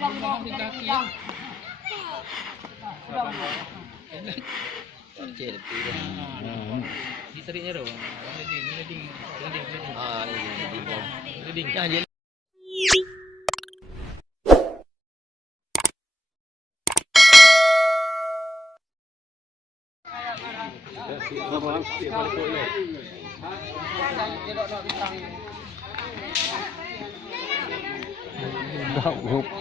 Cik tepi dia. Di seriknya tu. Leading. Leading. Dah je. Pro player.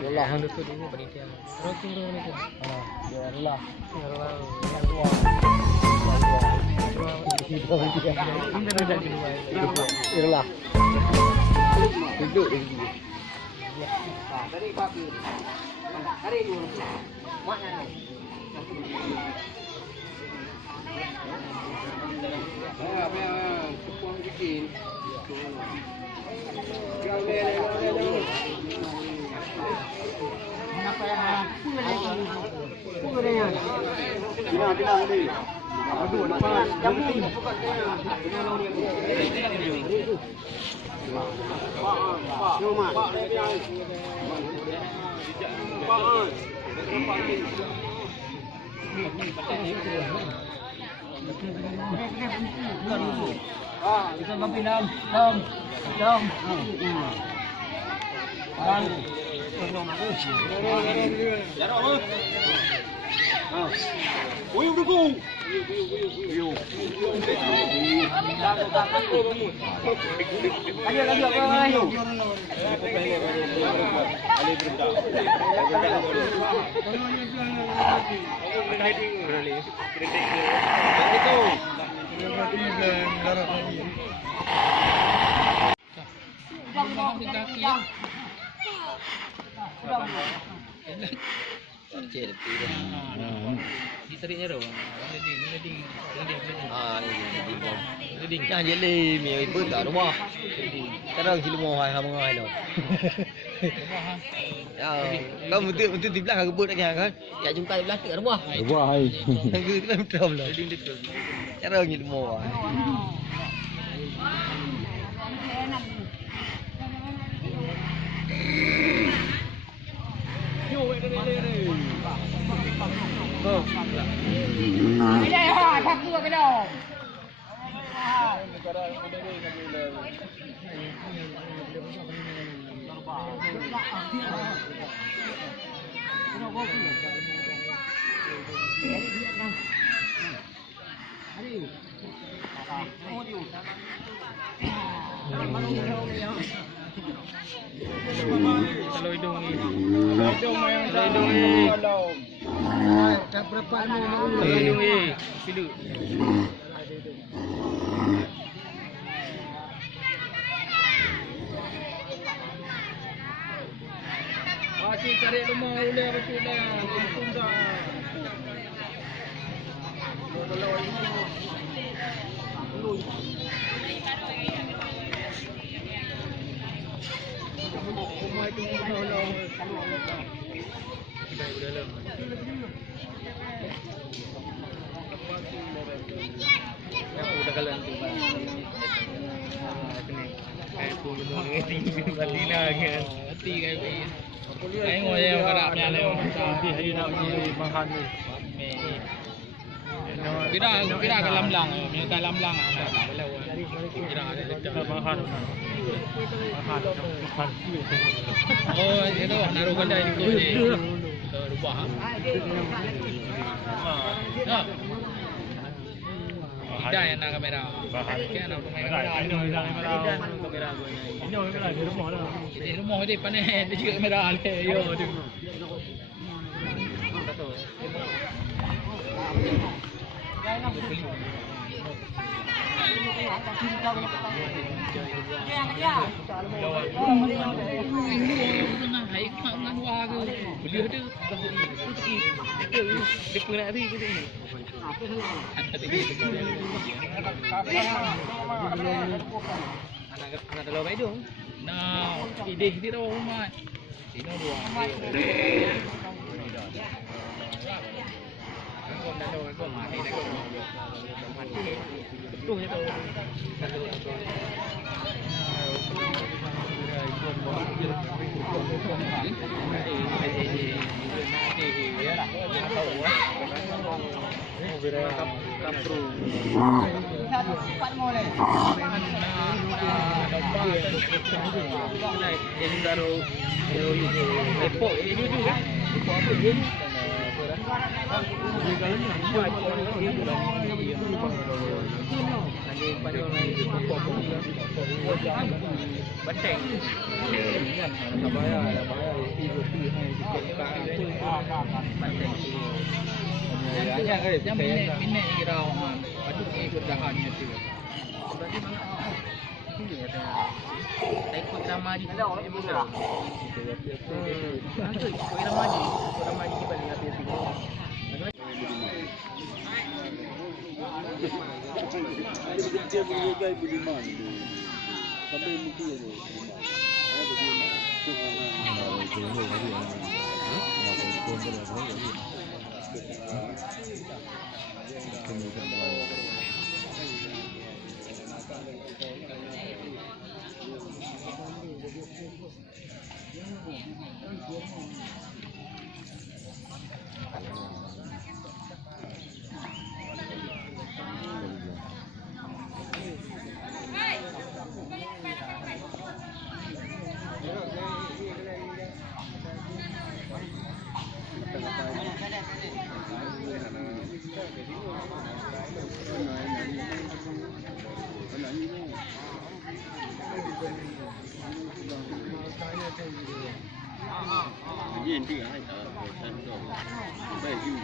Lelah tu dulu panitia. Terus tinggal ni tu. Ya lelah. Lelah. Duduk di sini. Tarik kaki. Tarik dulu. Muatnya. Apa sepuluh bikin. Kenapa yang bilang ni. Aduh, depan. Yang penting bukan dia. Kita mampu nam. Uyuh dulu. Uyuh. Ada apa? Ali berita. Itu. Cik tepi dia. Di seriknya tu. Leading. Dah je le, mi pun tak rumah. Sekarang si rumah hai hang mengai tu. Ya, kau betul di belakang kebun lagi kan? Ya jumpa di belakang rumah. Rumah hai. Tunggu tu betul lah. Sekarang ni rumah. Cái đây hỏi thật vừa cái đầu. Lôi đung đi. Lôi đung đi. Lôi đung đi. Pilu. Cik cari rumah boleh betul dah. Untung dah. Udah kalau nanti kayak puluh ngerti balik lagi ngerti kayak Cái ngồi đây cái đạp nhà này thì hay đạp gì bằng hành gì cái đạp cái lâm lằng như cái lâm lằng à đạp cái lâu cái đạp này bằng hành oh itu naruh ke dalam itu ni rubah tidak yang nak kamera kan nak kamera ini rumah ni panen dia juga kamera le yo tu hai ngan wa ke beli ada dia pun nak tu ni anak telur baik dong. Nah, ide di rumah. Sino dua. Kau dah tahu kau mati dah kau. Betul je tu. Ini kira aduh ikut dahannya tu. Ikut ramai di dalam memang dah. Ikut ramai di balik habis tu. Dia punya guys beriman. Sampai mungkin ada. Ada beriman. Nhìn thì hay ở sân rồi đây yêu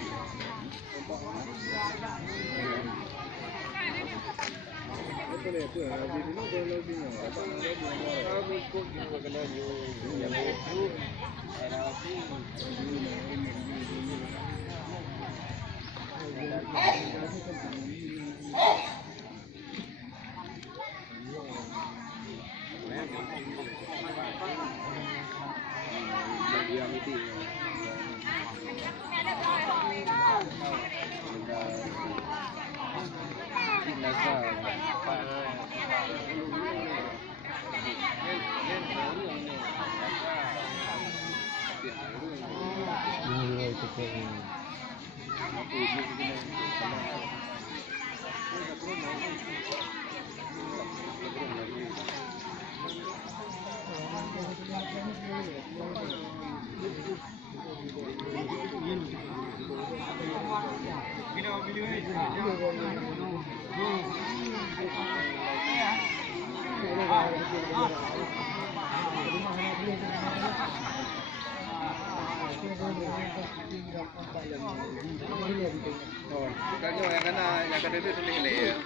Kan yang kena yang kena itu tulis le.